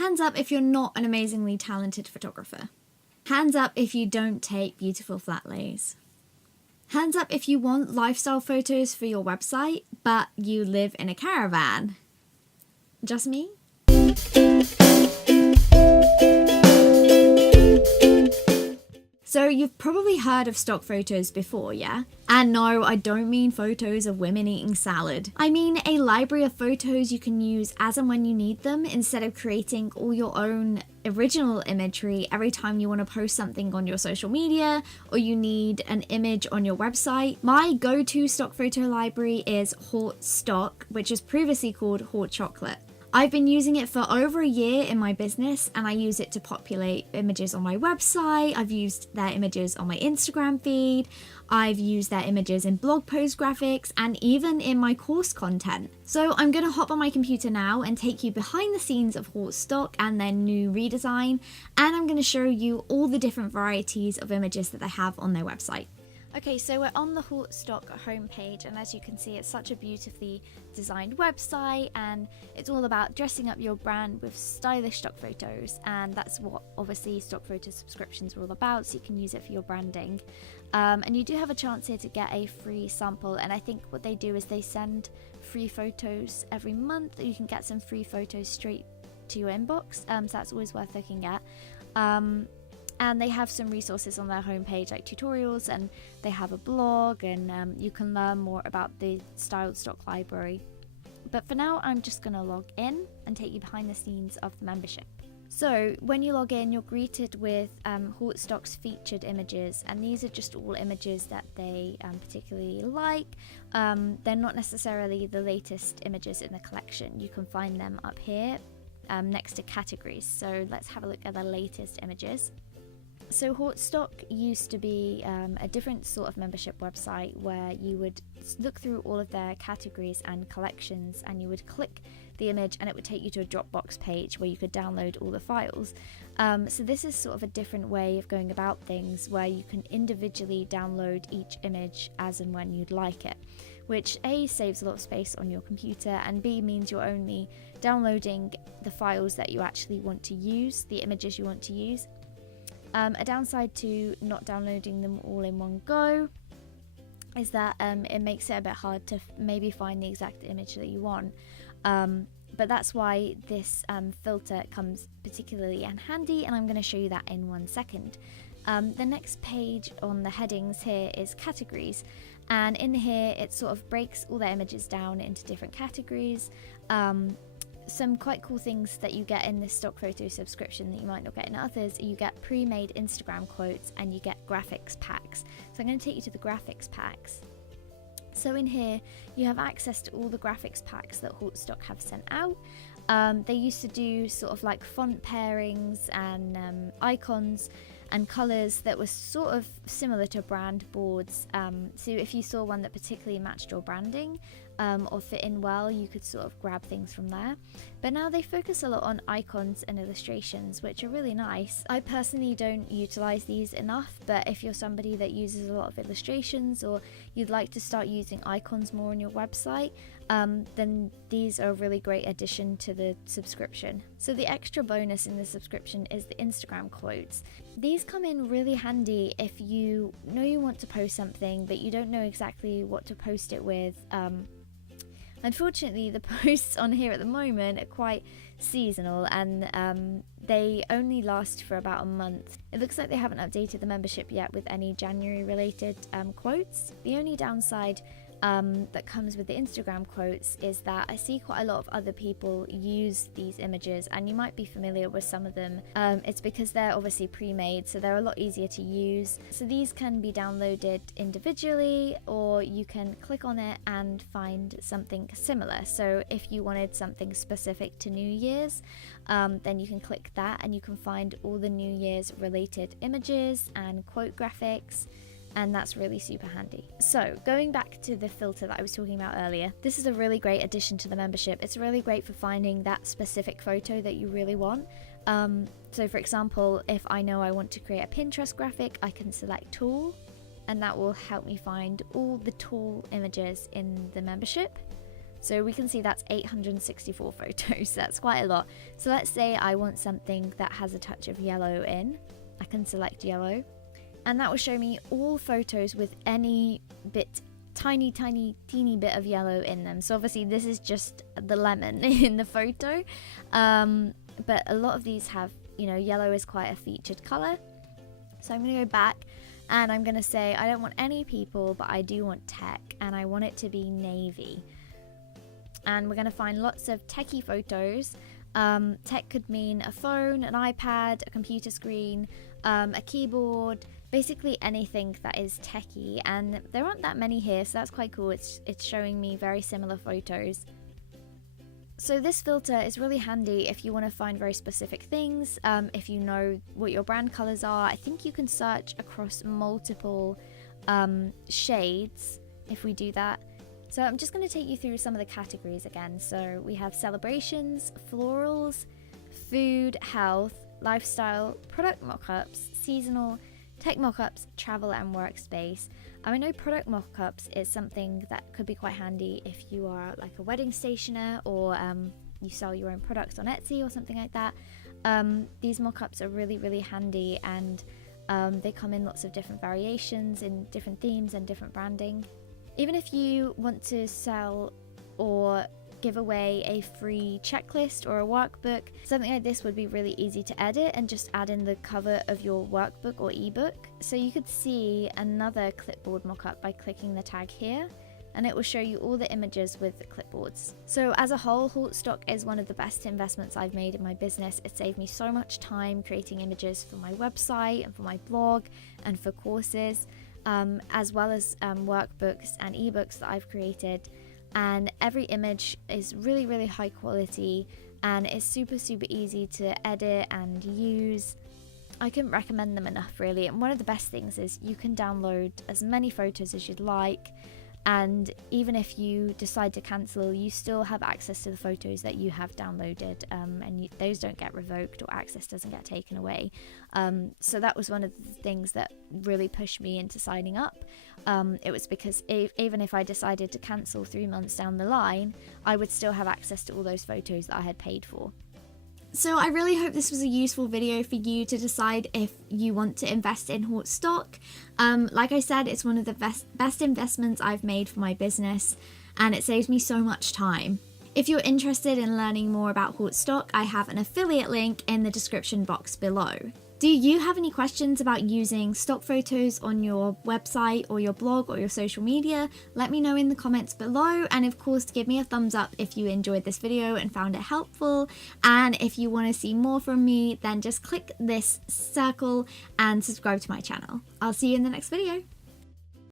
Hands up if you're not an amazingly talented photographer. Hands up if you don't take beautiful flat lays. Hands up if you want lifestyle photos for your website, but you live in a caravan. Just me? So you've probably heard of stock photos before, yeah? And no, I don't mean photos of women eating salad. I mean a library of photos you can use as and when you need them, instead of creating all your own original imagery every time you want to post something on your social media or you need an image on your website. My go-to stock photo library is Haute Stock, which is previously called Haute Chocolate. I've been using it for over a year in my business, and I use it to populate images on my website. I've used their images on my Instagram feed. I've used their images in blog post graphics and even in my course content. So I'm going to hop on my computer now and take you behind the scenes of Haute Stock and their new redesign, and I'm going to show you all the different varieties of images that they have on their website. Okay, so we're on the Haute Stock homepage, and as you can see, it's such a beautifully designed website, and it's all about dressing up your brand with stylish stock photos, and that's what obviously stock photo subscriptions are all about, so you can use it for your branding. And you do have a chance here to get a free sample, and I think what they do is they send free photos every month. You can get some free photos straight to your inbox, so that's always worth looking at. And they have some resources on their homepage, like tutorials, and they have a blog, and you can learn more about the styled stock library. But for now, I'm just going to log in and take you behind the scenes of the membership. So when you log in, you're greeted with Haute Stock's featured images, and these are just all images that they particularly like. They're not necessarily the latest images in the collection. You can find them up here next to categories. So let's have a look at the latest images. So Haute Stock used to be a different sort of membership website where you would look through all of their categories and collections, and you would click the image and it would take you to a Dropbox page where you could download all the files. So this is sort of a different way of going about things, where you can individually download each image as and when you'd like it, which A, saves a lot of space on your computer, and B, means you're only downloading the files that you actually want to use, the images you want to use. A downside to not downloading them all in one go is that it makes it a bit hard to maybe find the exact image that you want. But that's why this filter comes particularly in handy, and I'm going to show you that in 1 second. The next page on the headings here is categories, and in here it sort of breaks all the images down into different categories. Some quite cool things that you get in this stock photo subscription that you might not get in others: you get pre-made Instagram quotes and you get graphics packs. So I'm going to take you to the graphics packs. So in here you have access to all the graphics packs that Haute Stock have sent out. They used to do sort of like font pairings and icons and colours that were sort of similar to brand boards. So if you saw one that particularly matched your branding or fit in well, you could sort of grab things from there. But now they focus a lot on icons and illustrations, which are really nice. I personally don't utilise these enough, but if you're somebody that uses a lot of illustrations, or you'd like to start using icons more on your website, then these are a really great addition to the subscription. So the extra bonus in the subscription is the Instagram quotes. These come in really handy if you know you want to post something but you don't know exactly what to post it with. Unfortunately, the posts on here at the moment are quite seasonal, and they only last for about a month. It looks like they haven't updated the membership yet with any January related quotes. The only downside that comes with the Instagram quotes is that I see quite a lot of other people use these images, and you might be familiar with some of them. It's because they're obviously pre-made, so they're a lot easier to use. So these can be downloaded individually, or you can click on it and find something similar. So if you wanted something specific to New Year's, then you can click that and you can find all the New Year's related images and quote graphics, and that's really super handy. So going back to the filter that I was talking about earlier, this is a really great addition to the membership. It's really great for finding that specific photo that you really want. So for example, if I know I want to create a Pinterest graphic, I can select tool, and that will help me find all the tool images in the membership. So we can see that's 864 photos. That's quite a lot. So let's say I want something that has a touch of yellow in. I can select yellow, and that will show me all photos with any bit, tiny teeny bit of yellow in them. So obviously this is just the lemon in the photo, but a lot of these have, you know, yellow is quite a featured color. So I'm going to go back and I'm going to say I don't want any people, but I do want tech, and I want it to be navy. And we're going to find lots of techie photos. Tech could mean a phone, an iPad, a computer screen, a keyboard, basically anything that is techie, and there aren't that many here, so that's quite cool. It's showing me very similar photos. So this filter is really handy if you want to find very specific things, if you know what your brand colors are. I think you can search across multiple shades if we do that. So I'm just going to take you through some of the categories again. So we have celebrations, florals, food, health, lifestyle, product mockups, seasonal, tech mockups, travel and workspace. I know product mockups is something that could be quite handy if you are like a wedding stationer, or you sell your own products on Etsy or something like that. These mockups are really handy, and they come in lots of different variations, in different themes and different branding. Even if you want to sell or give away a free checklist or a workbook, something like this would be really easy to edit and just add in the cover of your workbook or ebook. So you could see another clipboard mockup by clicking the tag here, and it will show you all the images with the clipboards. So as a whole, Haute stock is one of the best investments I've made in my business. It saved me so much time creating images for my website and for my blog and for courses, as well as workbooks and ebooks that I've created. And every image is really high quality, and it's super easy to edit and use. I couldn't recommend them enough, really. And one of the best things is you can download as many photos as you'd like, and even if you decide to cancel, you still have access to the photos that you have downloaded, and those don't get revoked, or access doesn't get taken away. So that was one of the things that really pushed me into signing up. It was because even if I decided to cancel 3 months down the line, I would still have access to all those photos that I had paid for. So I really hope this was a useful video for you to decide if you want to invest in Haute stock. Like I said, it's one of the best investments I've made for my business, and it saves me so much time. If you're interested in learning more about Haute stock, I have an affiliate link in the description box below. Do you have any questions about using stock photos on your website or your blog or your social media? Let me know in the comments below, and of course give me a thumbs up if you enjoyed this video and found it helpful. And if you want to see more from me, then just click this circle and subscribe to my channel. I'll see you in the next video.